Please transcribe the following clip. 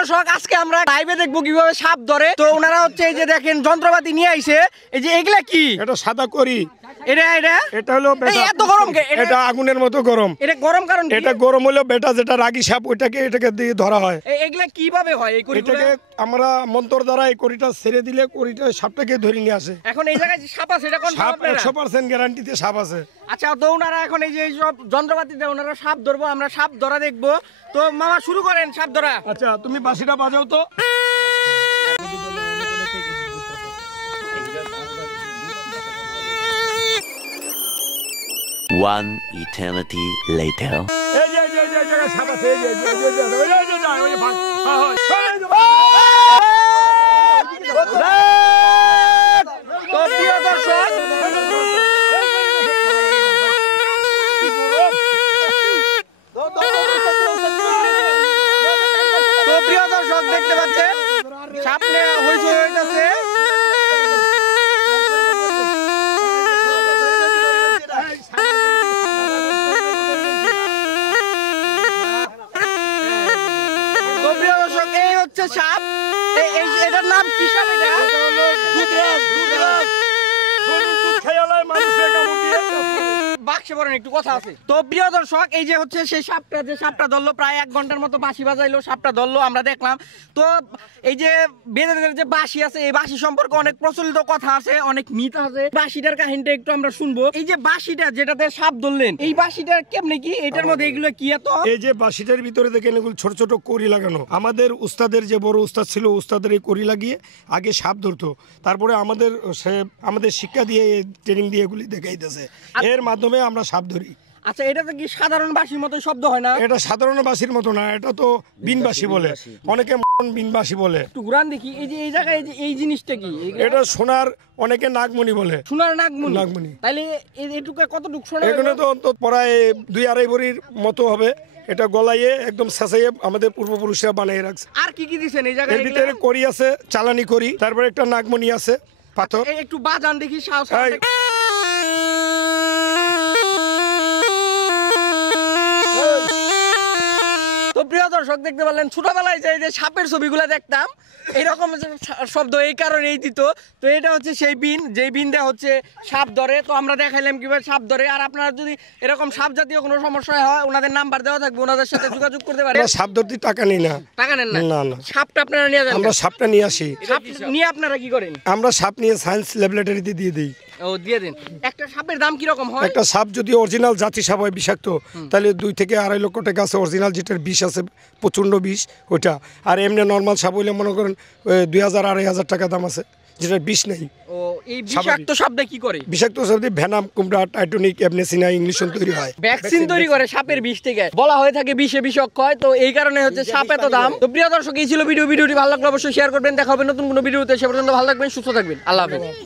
দর্শক আজকে আমরা লাইভে দেখবো কিভাবে সাপ ধরে। তো ওনারা হচ্ছে এই যে দেখেন যন্ত্রপাতি নিয়ে আইছে। এই যে এগুলা কি? এটা সাদা করি। এটা হলো বেটা। এত গরম কে? এটা আগুনের মতো গরম। এটা গরম কারণ কি? এটা গরম হলো বেটা যেটা রাগী সাপ এটাকে দিয়ে ধরা হয়। এগুলা কিভাবে হয় এই করিগুলো? এটাকে আমরা মন্ত্র দ্বারা এই করিটা ছেড়ে দিলে করিটা সাপটাকে ধরে নিয়ে আসে। এখন এই জায়গায় সাপ আছে এটা কোন সাপ 100% গ্যারান্টিতে সাপ আছে। আচ্ছা তো ওনারা এখন এই যে সব যন্ত্রপাতিতে ওনারা সাপ ধরবো, আমরা সাপ ধরা দেখবো। তো মামা শুরু করেন সাপ ধরা। আচ্ছা তুমি বাঁশিটা বাজাও তো। One eternity later. সাপ আছে তো প্রিয় দর্শক দেখতে পাচ্ছেন সাপ হইতেছে। এই হচ্ছে সাপ। এটার নাম কি সাপ? এটা বাক্সে পড়েন একটু কথা আছে। তো প্রিয় দর্শক এই যে হচ্ছে সেই সাপটা ধরলো, প্রায় 1 ঘন্টার মতো বাঁশি বাজাইলো, সাপটা ধরলো আমরা দেখলাম। তো এই যে বেদের যে বাঁশি আছে এই বাঁশি সম্পর্কে অনেক প্রচলিত কথা আছে, অনেক মিথ আছে। বাঁশিটার কাহিনীটা একটু আমরা শুনবো। এই যে বাঁশিটা যেটাতে সাপ ধরলেন, এই বাঁশিটা কেমনে কি? এটার মধ্যে এগুলো কি এত? এই যে বাঁশিটার ভিতরে দেখেন এগুলো ছোট ছোট কড়ি লাগানো। আমাদের উস্তাদের যে বড় উস্তাদ ছিল, উস্তাদের এই কড়ি লাগিয়ে আগে সাপ ধরতো। তারপরে আমাদের শিক্ষা দিয়ে ট্রেনিং দিয়ে এগুলি দেখাইতেছে, এর মাধ্যমে আমরা সাপ ধরি। আচ্ছা এটা তো কি সাধারণ বাঁশির মতো শব্দ হয় না? এটা সাধারণ বাঁশির মতো না, এটা তো বিন বাঁশি বলে, অনেকে বিন বাঁশি বলে। একটু ঘুরান দেখি। এই যে এই জায়গায় এই জিনিসটা কি? এটা সোনার, অনেকে নাগমণি বলে। সোনার নাগমণি। তাহলে এটুকু কতটুকু সোনা? এখানে তো অন্তত প্রায় 2-2.5 ভরির মতো হবে। এটা গলাইয়ে একদম ছেঁচাইয়ে আমাদের পূর্বপুরুষরা বানিয়ে রাখছে। আর কি কি দিছেন এই জায়গায়? এর ভিতরে করি আছে, চালানি করি, তারপরে একটা নাগমণি আছে পাথর। একটু বাজান দেখি। তো প্রিয় দর্শক দেখতে পারলেন ছোটবেলায় যে সাপের ছবিগুলো দেখতাম এইরকম শব্দ এই কারণেই দিত। তো এটা হচ্ছে সেই বিন, যেই বিন দেওয়া হচ্ছে সাপ ধরে। তো আমরা দেখাইলাম কিভাবে সাপ ধরে। আর আপনারা যদি এরকম সাপ জাতীয় কোনো সমস্যা হয় ওনাদের নাম্বার দেওয়া থাকবে, ওনাদের সাথে যোগাযোগ করতে পারেন। সাপ ধরতে টাকা নেই না। টাকা নেন না? না। সাপটা আপনারা নিয়ে যান? আমরা সাপটা নিয়ে আসি। সাপ নিয়ে আপনারা কি করেন? আমরা সাপ নিয়ে সায়েন্স ল্যাবরেটরিতে দিয়ে দিই। ও দিয়ে দেন। একটা সাপের দাম কি রকম হয়? একটা সাপ যদি অরিজিনাল জাতি সাপ হয় বিষাক্ত, তাহলে 2 থেকে 2.5 লক্ষ টাকা আছে। অরিজিনাল যেটার বিষ আছে, প্রচণ্ড বিষ ওইটা। আর এমনি নর্মাল সাপ হইলে মনে করেন 2000-2500 টাকা দাম আছে, যেটার বিষ নেই। ও এই বিষাক্ত সাপটা কি করে? বিষাক্ত সাপ দিয়ে ভেনাম, কুমড়া, টাইটনিক, অ্যাবনেসিনা, ইংলিশন তৈরি হয়। ভ্যাকসিন তৈরি করে সাপের বিষ থেকে। বলা হয়ে থাকে বিষে বিষক্রিয়। তো এই কারণে হচ্ছে সাপ এত দাম। তো প্রিয় দর্শক এই ছিল ভিডিওটি ভালো লাগলে অবশ্যই শেয়ার করবেন। দেখা হবে নতুন কোনো ভিডিওতে। সে পর্যন্ত ভালো থাকবেন, সুস্থ থাকবেন। আল্লাহ হাফেজ।